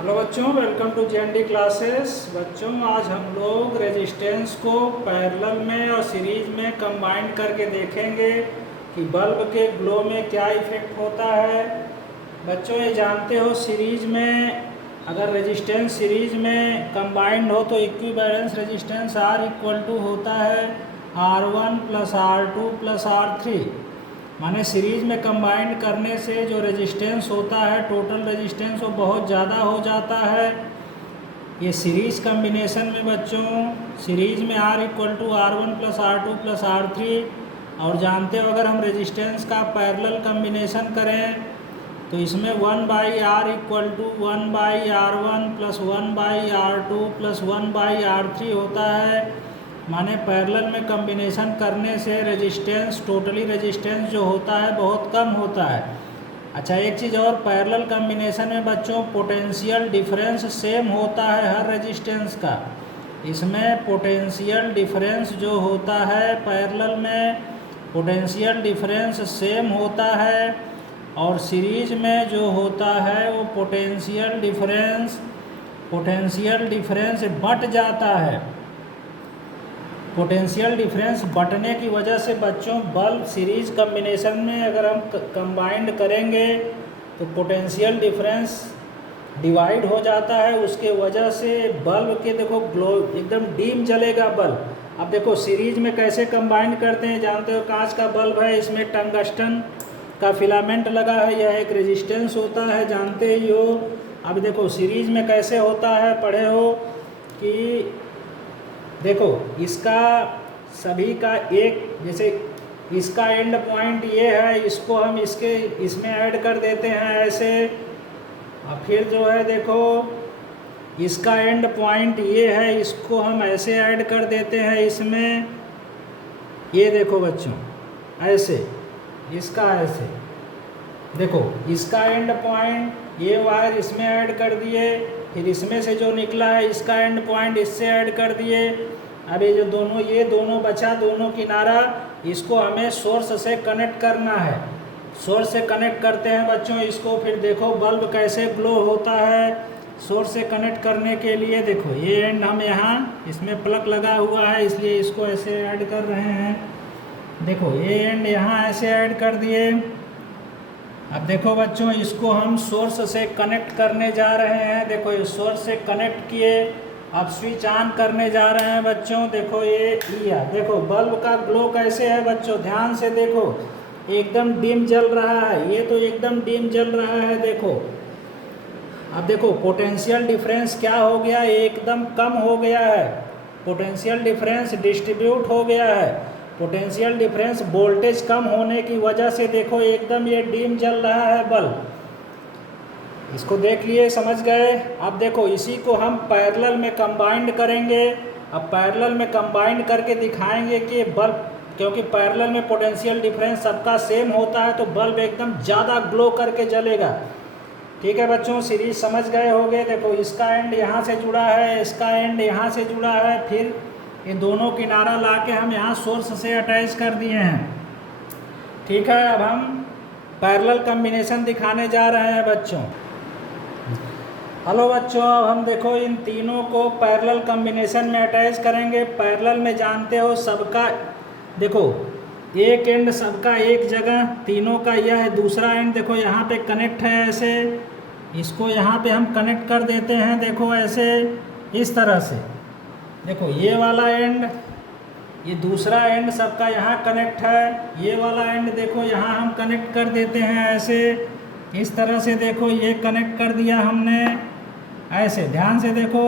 Hello बच्चों, welcome to JND classes. बच्चों, आज हम लोग रेजिस्टेंस को पैरेलल में और सीरीज में कंबाइन करके देखेंगे कि बल्ब के ग्लो में क्या इफेक्ट होता है। बच्चों, ये जानते हो सीरीज में अगर रेजिस्टेंस सीरीज में कंबाइंड हो तो equivalence resistance R equal to होता है R1 plus R2 plus R3। माने सीरीज में कंबाइंड करने से जो रेजिस्टेंस होता है, टोटल रेजिस्टेंस, वो बहुत ज़्यादा हो जाता है। ये सीरीज कम्बिनेशन में बच्चों, सीरीज में R equal to R1 plus R2 plus R3। और जानते हो अगर हम रेजिस्टेंस का पैरेलल कम्बिनेशन करें तो इसमें 1/R equal to 1/R1 plus 1/R2 plus 1/R3 होता है। माने पैरेलल में कम्बिनेशन करने से रेजिस्टेंस, टोटली रेजिस्टेंस जो होता है बहुत कम होता है। अच्छा, एक चीज़ और, पैरेलल कम्बिनेशन में बच्चों पोटेंशियल डिफरेंस सेम होता है हर रेजिस्टेंस का। इसमें पोटेंशियल डिफरेंस जो होता है पैरेलल में, पोटेंशियल डिफरेंस सेम होता है। और सीरीज में जो होता है वो पोटेंशियल डिफरेंस बट जाता है। पोटेंशियल डिफरेंस बटने की वजह से बच्चों बल्ब सीरीज कम्बिनेशन में अगर हम कंबाइंड करेंगे तो पोटेंशियल डिफरेंस डिवाइड हो जाता है। उसके वजह से बल्ब के देखो ग्लो एकदम डीम जलेगा बल्ब। अब देखो सीरीज में कैसे कंबाइंड करते हैं, जानते हो कांच का बल्ब है, इसमें टंगस्टन का फिलामेंट लगा है, यह एक रेजिस्टेंस होता है, जानते ही हो। अब देखो सीरीज में कैसे होता है, पढ़े हो कि देखो इसका सभी का एक, जैसे इसका एंड पॉइंट ये है, इसको हम इसमें ऐड कर देते हैं ऐसे। और फिर जो है देखो इसका एंड पॉइंट ये है, इसको हम ऐसे ऐड कर देते हैं इसमें। ये देखो बच्चों ऐसे, इसका ऐसे देखो, इसका एंड पॉइंट ये वायर इसमें ऐड कर दिए, फिर इसमें से जो निकला है इसका एंड पॉइंट इससे ऐड कर दिए। अब ये जो दोनों बचा, दोनों किनारा, इसको हमें सोर्स से कनेक्ट करना है। सोर्स से कनेक्ट करते हैं बच्चों इसको, फिर देखो बल्ब कैसे ग्लो होता है। सोर्स से कनेक्ट करने के लिए देखो ये एंड हम यहाँ, इसमें प्लग लगा हुआ है इसलिए इसको ऐसे ऐड कर रहे हैं। देखो ये एंड यहाँ ऐसे ऐड कर दिए। अब देखो बच्चों इसको हम सोर्स से कनेक्ट करने जा रहे हैं। देखो ये सोर्स से कनेक्ट किए, अब स्विच ऑन करने जा रहे हैं बच्चों। देखो ये लिया, देखो बल्ब का ग्लो कैसे है बच्चों, ध्यान से देखो, एकदम डिम जल रहा है, ये तो एकदम डिम जल रहा है। देखो अब देखो पोटेंशियल डिफरेंस क्या हो गया, एकदम कम हो गया है। पोटेंशियल डिफरेंस डिस्ट्रीब्यूट हो गया है। पोटेंशियल डिफरेंस वोल्टेज कम होने की वजह से देखो एकदम ये डिम जल रहा है बल्ब। इसको देख लिए, समझ गए। अब देखो इसी को हम पैरेलल में कंबाइंड करेंगे। अब पैरेलल में कंबाइंड करके दिखाएंगे कि बल्ब, क्योंकि पैरेलल में पोटेंशियल डिफरेंस सबका सेम होता है तो बल्ब एकदम ज़्यादा ग्लो करके जलेगा। ठीक है बच्चों, सीरीज समझ गए होंगे। देखो इसका एंड यहाँ से जुड़ा है, इसका एंड यहाँ से जुड़ा है, फिर ये दोनों किनारा लाके हम यहाँ सोर्स से अटैच कर दिए हैं। ठीक है, अब हम पैरेलल कम्बिनेशन दिखाने जा रहे हैं बच्चों। हेलो बच्चों, अब हम देखो इन तीनों को पैरेलल कम्बिनेशन में अटैच करेंगे। पैरेलल में जानते हो सबका, देखो एक एंड सबका एक जगह, तीनों का यह है, दूसरा एंड देखो यहाँ पे कनेक्ट है ऐसे, इसको यहाँ पे हम कनेक्ट कर देते हैं। देखो ऐसे, इस तरह से देखो ये वाला एंड, ये दूसरा एंड सबका यहाँ कनेक्ट है, ये वाला एंड देखो यहाँ हम कनेक्ट कर देते हैं ऐसे, इस तरह से देखो ये कनेक्ट कर दिया हमने ऐसे। ध्यान से देखो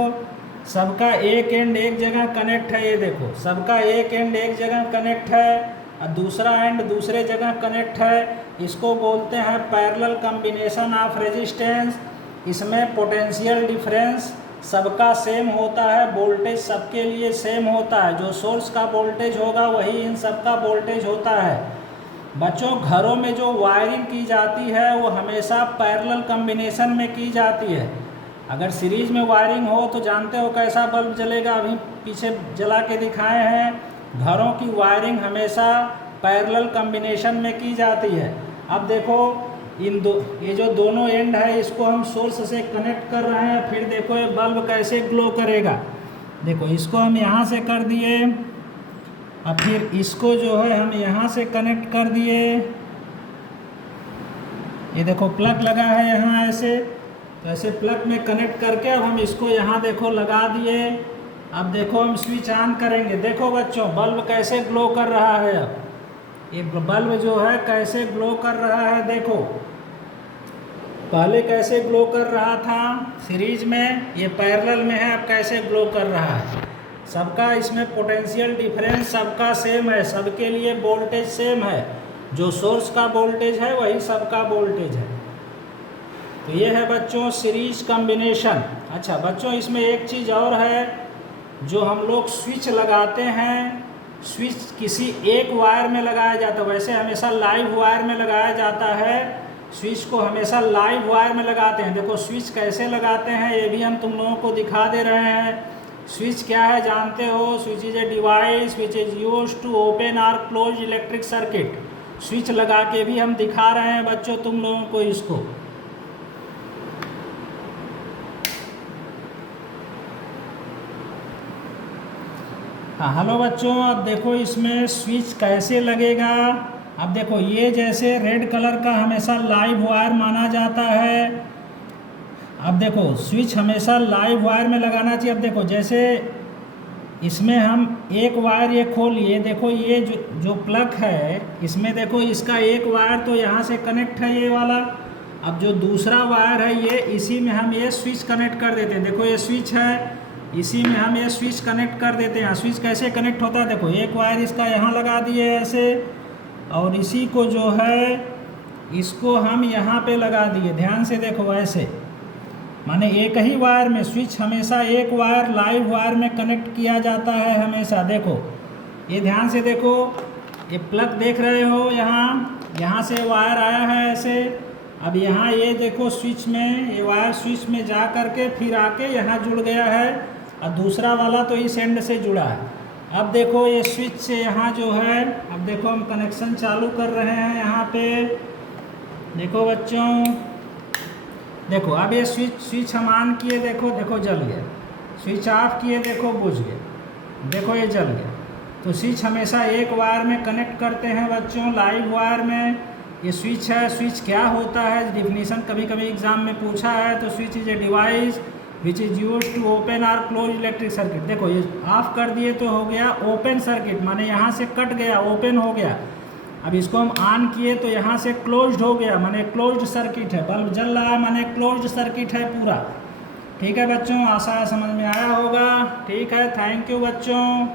सबका एक एंड एक जगह कनेक्ट है, ये देखो सबका एक एंड एक जगह कनेक्ट है और दूसरा एंड दूसरे जगह कनेक्ट है। इसको बोलते हैं पैरेलल कम्बिनेशन ऑफ रेजिस्टेंस। इसमें पोटेंशियल डिफरेंस सबका सेम होता है, वोल्टेज सबके लिए सेम होता है, जो सोर्स का वोल्टेज होगा वही इन सबका वोल्टेज होता है। बच्चों घरों में जो वायरिंग की जाती है वो हमेशा पैरेलल कम्बिनेशन में की जाती है। अगर सीरीज में वायरिंग हो तो जानते हो कैसा बल्ब जलेगा, अभी पीछे जला के दिखाए हैं। घरों की वायरिंग हमेशा पैरेलल कम्बिनेशन में की जाती है। अब देखो ये जो दोनों एंड है इसको हम सोर्स से कनेक्ट कर रहे हैं। फिर देखो ये बल्ब कैसे ग्लो करेगा। देखो इसको हम यहाँ से कर दिए और फिर इसको जो है हम यहाँ से कनेक्ट कर दिए। ये देखो प्लग लगा है यहाँ ऐसे, तो ऐसे प्लग में कनेक्ट करके अब हम इसको यहाँ देखो लगा दिए। अब देखो हम स्विच ऑन करेंगे। देखो बच्चों बल्ब कैसे ग्लो कर रहा है। अब ये बल्ब जो है कैसे ग्लो कर रहा है। देखो पहले कैसे ग्लो कर रहा था सीरीज में, ये पैरेलल में है अब कैसे ग्लो कर रहा है। सबका इसमें पोटेंशियल डिफरेंस सबका सेम है, सबके लिए वोल्टेज सेम है। जो सोर्स का वोल्टेज है वही सबका वोल्टेज है। तो ये है बच्चों सीरीज कॉम्बिनेशन। अच्छा बच्चों इसमें एक चीज़ और है, जो हम लोग स्विच लगाते हैं, स्विच किसी एक वायर में लगाया जाता है। वैसे हमेशा लाइव वायर में लगाया जाता है, स्विच को हमेशा लाइव वायर में लगाते हैं। देखो स्विच कैसे लगाते हैं ये भी हम तुम लोगों को दिखा दे रहे हैं। स्विच क्या है जानते हो? Switch is a device which is used to open और क्लोज इलेक्ट्रिक सर्किट। स्विच लगा के भी हम दिखा रहे हैं बच्चों तुम लोगों को इसको। हाँ हेलो बच्चों, अब देखो इसमें स्विच कैसे लगेगा। अब देखो ये जैसे रेड कलर का हमेशा लाइव वायर माना जाता है। अब देखो स्विच हमेशा लाइव वायर में लगाना चाहिए। अब देखो जैसे इसमें हम एक वायर ये खोलिए, देखो ये जो प्लग है इसमें देखो इसका एक वायर तो यहाँ से कनेक्ट है ये वाला। अब जो दूसरा वायर है ये इसी में हम ये स्विच कनेक्ट कर देते हैं। देखो ये स्विच है, इसी में हम ये स्विच कनेक्ट कर देते हैं। स्विच कैसे कनेक्ट होता है? देखो एक वायर इसका यहाँ लगा दिए ऐसे, और इसी को जो है इसको हम यहाँ पे लगा दिए। ध्यान से देखो ऐसे, माने एक ही वायर में स्विच हमेशा एक वायर लाइव वायर में कनेक्ट किया जाता है हमेशा। देखो ये ध्यान से देखो, ये प्लग देख रहे हो यहाँ से वायर आया है ऐसे। अब यहाँ ये देखो स्विच में ये वायर स्विच में जा करके फिर आके यहाँ जुड़ गया है, और दूसरा वाला तो इस एंड से जुड़ा है। अब देखो ये स्विच से यहाँ जो है, अब देखो हम कनेक्शन चालू कर रहे हैं यहाँ पे। देखो बच्चों देखो अब ये स्विच हम ऑन किए, देखो जल गया। स्विच ऑफ किए, देखो बुझ गया। देखो ये जल गया। तो स्विच हमेशा एक वायर में कनेक्ट करते हैं बच्चों, लाइव वायर में। ये स्विच है। स्विच क्या होता है डिफिनीशन कभी कभी एग्जाम में पूछा है। तो switch is a device which is use to open और क्लोज इलेक्ट्रिक सर्किट। देखो ये ऑफ कर दिए तो हो गया ओपन सर्किट, माने यहाँ से कट गया, ओपन हो गया। अब इसको हम ऑन किए तो यहाँ से क्लोज्ड हो गया, माने क्लोज्ड सर्किट है। बल्ब जल रहा है माने क्लोज्ड सर्किट है पूरा। ठीक है बच्चों, आशा समझ में आया होगा। ठीक है, थैंक यू बच्चों।